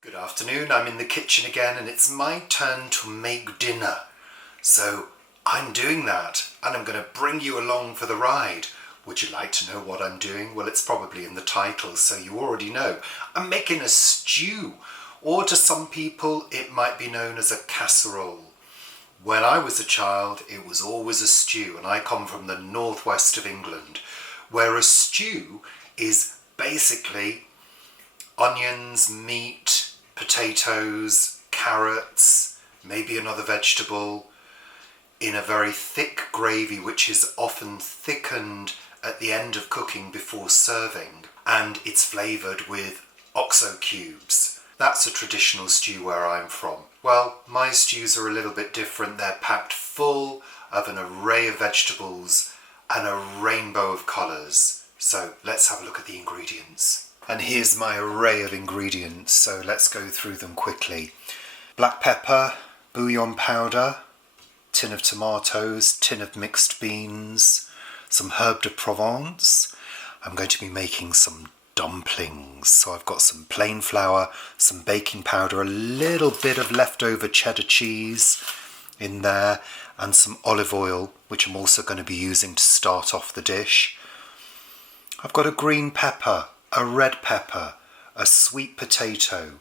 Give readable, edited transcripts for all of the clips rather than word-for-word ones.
Good afternoon, I'm in the kitchen again and it's my turn to make dinner. So I'm doing that and I'm going to bring you along for the ride. Would you like to know what I'm doing? Well, it's probably in the title, so you already know. I'm making a stew, or to some people it might be known as a casserole. When I was a child, it was always a stew, and I come from the northwest of England, where a stew is basically onions, meat, potatoes, carrots, maybe another vegetable, in a very thick gravy which is often thickened at the end of cooking before serving, and it's flavoured with OXO cubes. That's a traditional stew where I'm from. Well, my stews are a little bit different. They're packed full of an array of vegetables and a rainbow of colours. So let's have a look at the ingredients. And here's my array of ingredients, so let's go through them quickly. Black pepper, bouillon powder, tin of tomatoes, tin of mixed beans, some herb de Provence. I'm going to be making some dumplings. So I've got some plain flour, some baking powder, a little bit of leftover cheddar cheese in there, and some olive oil, which I'm also going to be using to start off the dish. I've got a green pepper, a red pepper, a sweet potato,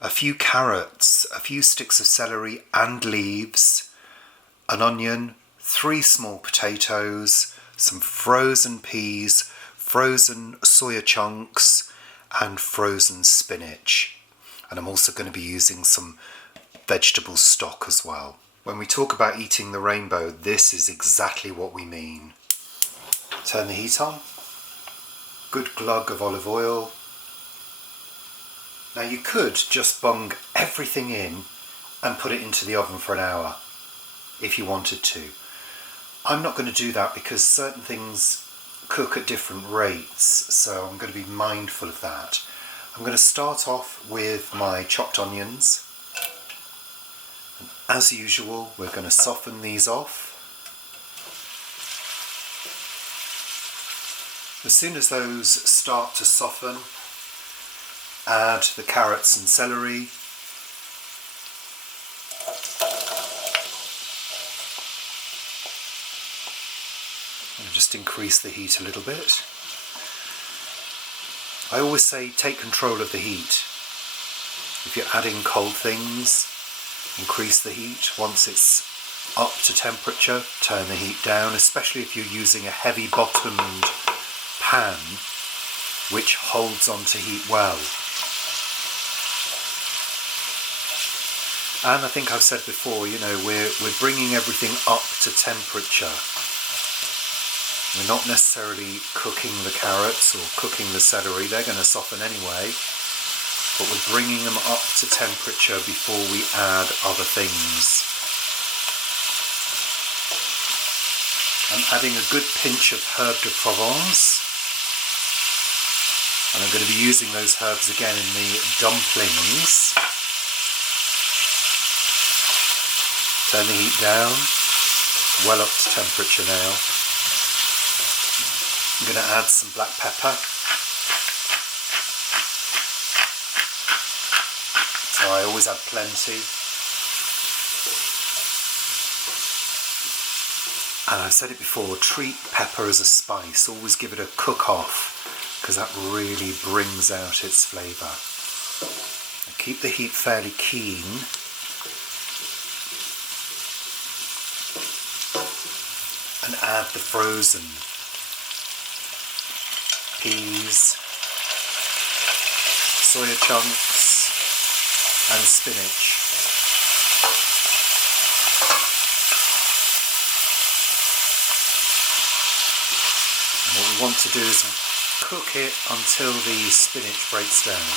a few carrots, a few sticks of celery and leaves, an onion, 3 small potatoes, some frozen peas, frozen soya chunks, and frozen spinach. And I'm also going to be using some vegetable stock as well. When we talk about eating the rainbow, this is exactly what we mean. Turn the heat on. Good glug of olive oil. Now you could just bung everything in and put it into the oven for an hour if you wanted to. I'm not going to do that because certain things cook at different rates, so I'm going to be mindful of that. I'm going to start off with my chopped onions. And as usual, we're going to soften these off. As soon as those start to soften, add the carrots and celery. And just increase the heat a little bit. I always say take control of the heat. If you're adding cold things, increase the heat. Once it's up to temperature, turn the heat down, especially if you're using a heavy bottomed pan which holds on to heat well. And I think I've said before, we're bringing everything up to temperature. We're not necessarily cooking the carrots or cooking the celery, they're going to soften anyway, but we're bringing them up to temperature before we add other things. I'm adding a good pinch of herb de Provence. And I'm going to be using those herbs again in the dumplings. Turn the heat down, well up to temperature now. I'm going to add some black pepper. So I always add plenty. And I've said it before, treat pepper as a spice. Always give it a cook-off, because that really brings out its flavour. Keep the heat fairly keen. And add the frozen peas, soya chunks and spinach. And what we want to do is cook it until the spinach breaks down.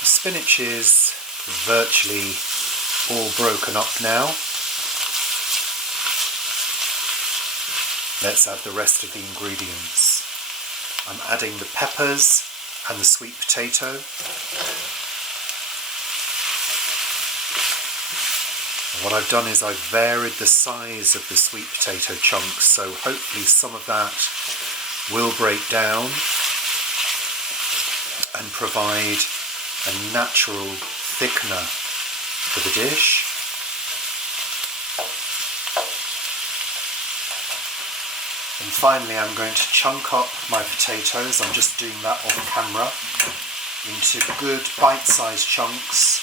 The spinach is virtually all broken up now. Let's add the rest of the ingredients. I'm adding the peppers and the sweet potato. What I've done is I've varied the size of the sweet potato chunks, so hopefully some of that will break down and provide a natural thickener for the dish. And finally, I'm going to chunk up my potatoes. I'm just doing that off camera into good bite-sized chunks.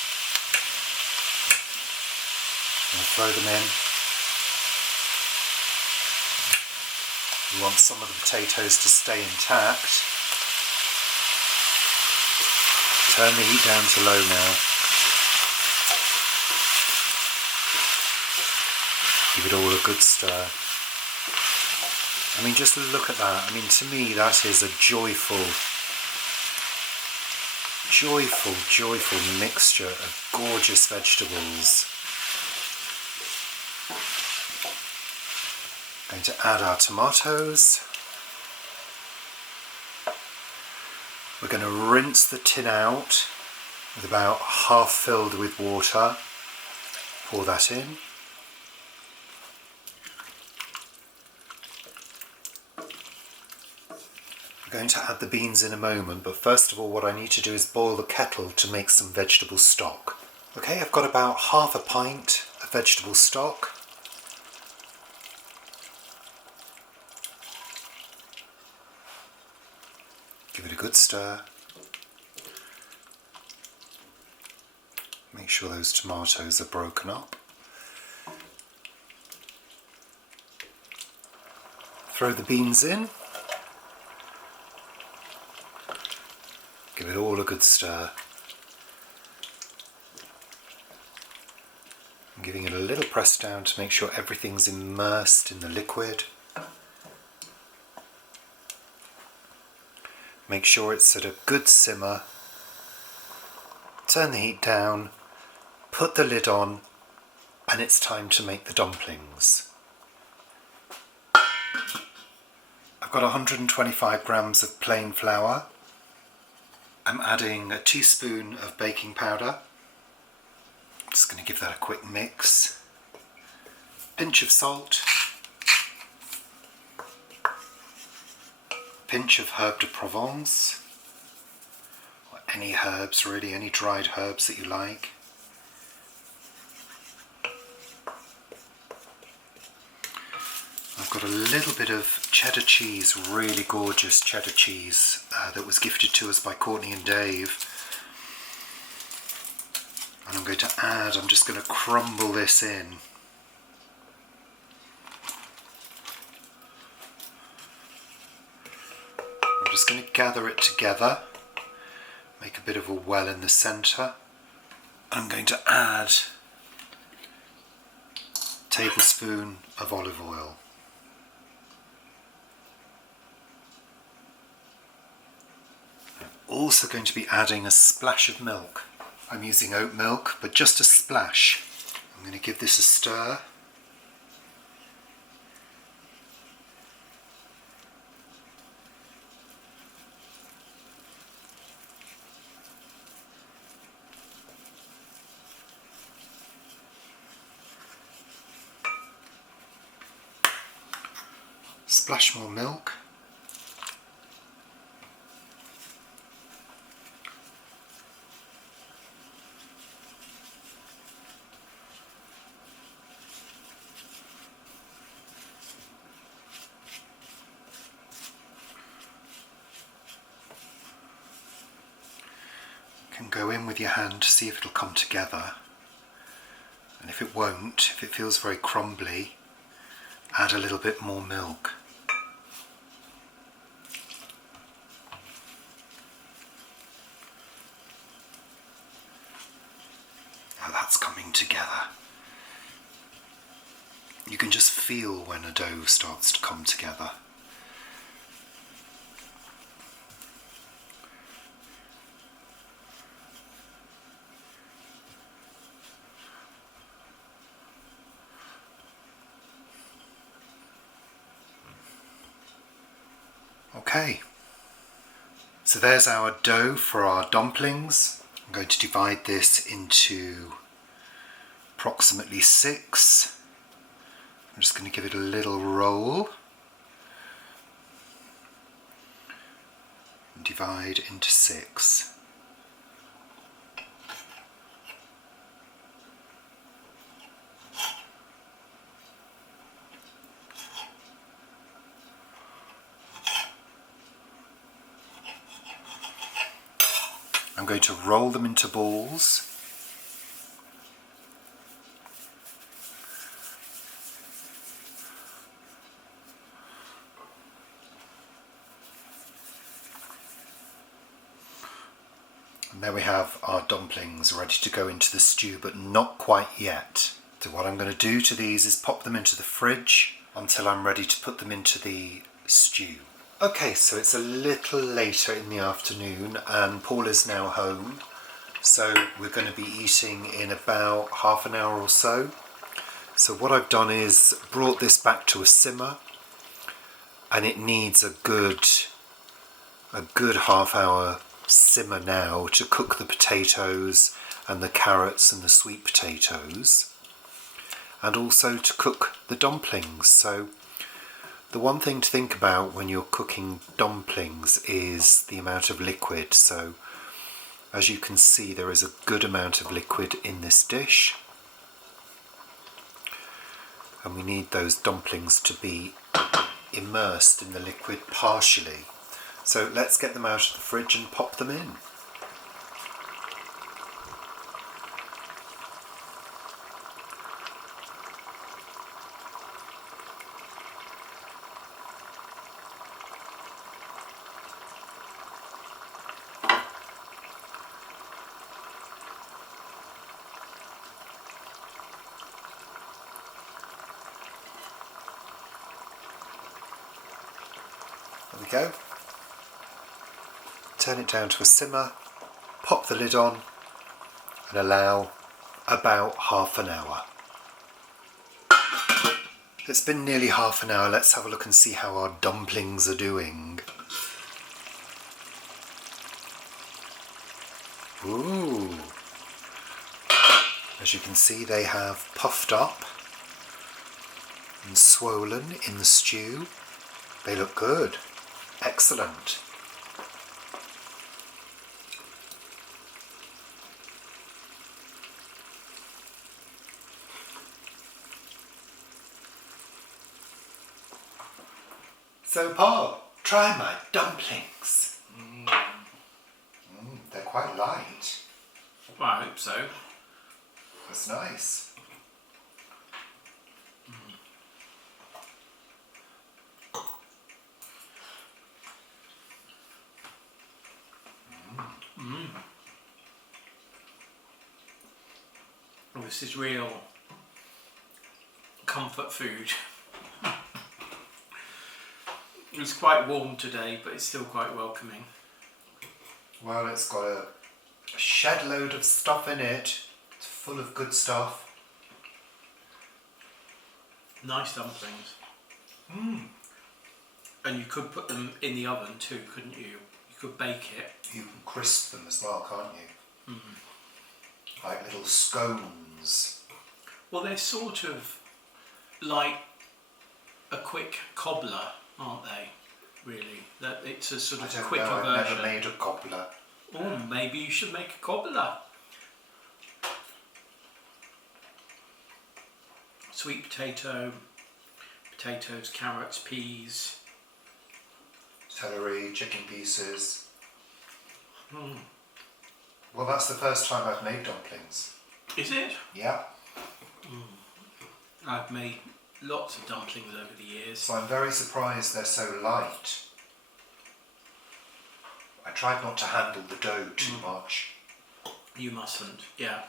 And throw them in. You want some of the potatoes to stay intact. Turn the heat down to low now. Give it all a good stir. I mean, just look at that. I mean, to me, that is a joyful mixture of gorgeous vegetables. Going to add our tomatoes. We're going to rinse the tin out with about half filled with water. Pour that in. I'm going to add the beans in a moment, but first of all what I need to do is boil the kettle to make some vegetable stock. Okay, I've got about half a pint of vegetable stock. Give it a good stir. Make sure those tomatoes are broken up. Throw the beans in. Give it all a good stir. I'm giving it a little press down to make sure everything's immersed in the liquid. Make sure it's at a good simmer. Turn the heat down, put the lid on, and it's time to make the dumplings. I've got 125 grams of plain flour. I'm adding a teaspoon of baking powder. I'm just going to give that a quick mix. Pinch of salt. Pinch of herb de Provence. Or any herbs really, any dried herbs that you like. I've got a little bit of cheddar cheese, really gorgeous cheddar cheese that was gifted to us by Courtney and Dave. And I'm going to add, I'm just going to crumble this in. I'm just going to gather it together, make a bit of a well in the centre. I'm going to add a tablespoon of olive oil. Also going to be adding a splash of milk. I'm using oat milk, but just a splash. I'm going to give this a stir. Splash more milk. Can go in with your hand to see if it'll come together, and if it won't, if it feels very crumbly, add a little bit more milk. Now that's coming together. You can just feel when a dough starts to come together. Okay, so there's our dough for our dumplings. I'm going to divide this into approximately 6. I'm just going to give it a little roll. divide into 6. I'm going to roll them into balls. And there we have our dumplings ready to go into the stew, but not quite yet. So what I'm going to do to these is pop them into the fridge until I'm ready to put them into the stew. Okay, so it's a little later in the afternoon and Paul is now home. So we're going to be eating in about half an hour or so. So what I've done is brought this back to a simmer, and it needs a good half hour simmer now to cook the potatoes and the carrots and the sweet potatoes, and also to cook the dumplings. So the one thing to think about when you're cooking dumplings is the amount of liquid. So as you can see, there is a good amount of liquid in this dish, and we need those dumplings to be immersed in the liquid partially. So let's get them out of the fridge and pop them in. There we go. Turn it down to a simmer, pop the lid on and allow about half an hour. It's been nearly half an hour. Let's have a look and see how our dumplings are doing. Ooh. As you can see, they have puffed up and swollen in the stew. They look good. Excellent. So Paul, try my dumplings. They're quite light. Well, I hope so. That's nice. Well, this is real comfort food. It's quite warm today, but it's still quite welcoming. Well, it's got a shed load of stuff in it. It's full of good stuff. Nice dumplings. And you could put them in the oven too, couldn't you? You could bake it. You can crisp them as well, can't you? Like little scones. Well, they're sort of like a quick cobbler, aren't they? Really, that it's a sort of quicker version. I've never made a cobbler. Oh, maybe you should make a cobbler. Sweet potato, potatoes, carrots, peas, celery, chicken pieces. Well, that's the first time I've made dumplings. Is it? Yeah. I've made lots of dumplings over the years. So I'm very surprised they're so light. I tried not to handle the dough too much. You mustn't, yeah.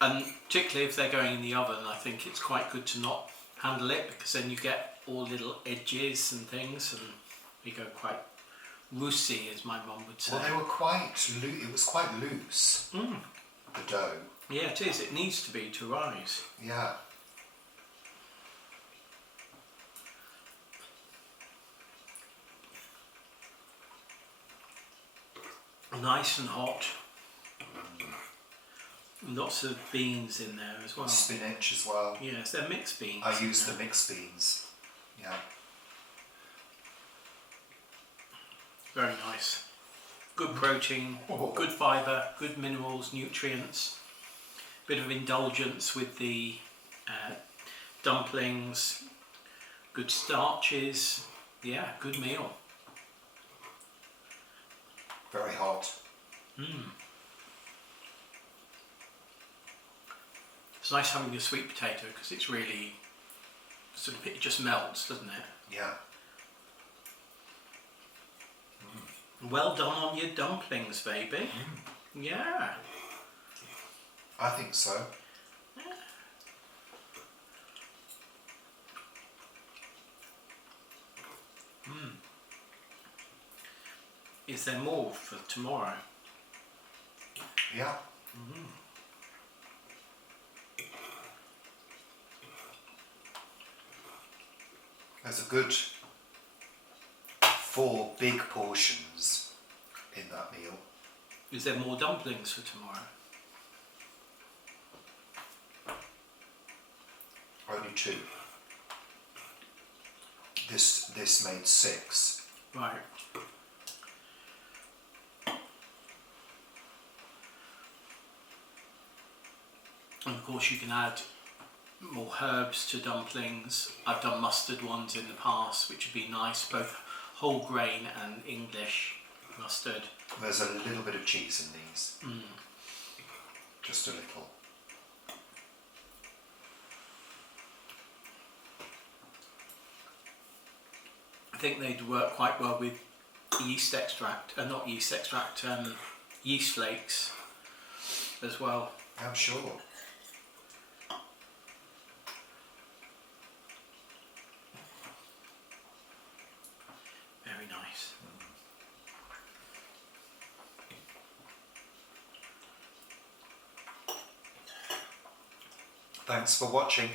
And particularly if they're going in the oven, I think it's quite good to not handle it, because then you get all little edges and things, and you go quite loosey, as my mum would say. Well, they were quite loose. It was quite loose, the dough. Yeah, it is. It needs to be to rise. Yeah. Nice and hot. Lots of beans in there as well. Spinach as well. Yes, they're mixed beans. I use the mixed beans. Yeah. Very nice. Good protein, good fibre, good minerals, nutrients. Bit of indulgence with the dumplings. Good starches. Yeah, good meal. Very hot. It's nice having a sweet potato because it's really sort of, it just melts, doesn't it? Yeah. Well done on your dumplings, baby. Yeah. I think so. Is there more for tomorrow? Yeah. There's a good 4 big portions in that meal. Is there more dumplings for tomorrow? Only 2. This made 6. Right. And of course you can add more herbs to dumplings. I've done mustard ones in the past, which would be nice, both whole grain and English mustard. There's a little bit of cheese in these. Just a little. I think they'd work quite well with yeast extract, not yeast extract, yeast flakes as well. I'm sure. Very nice. Thanks for watching.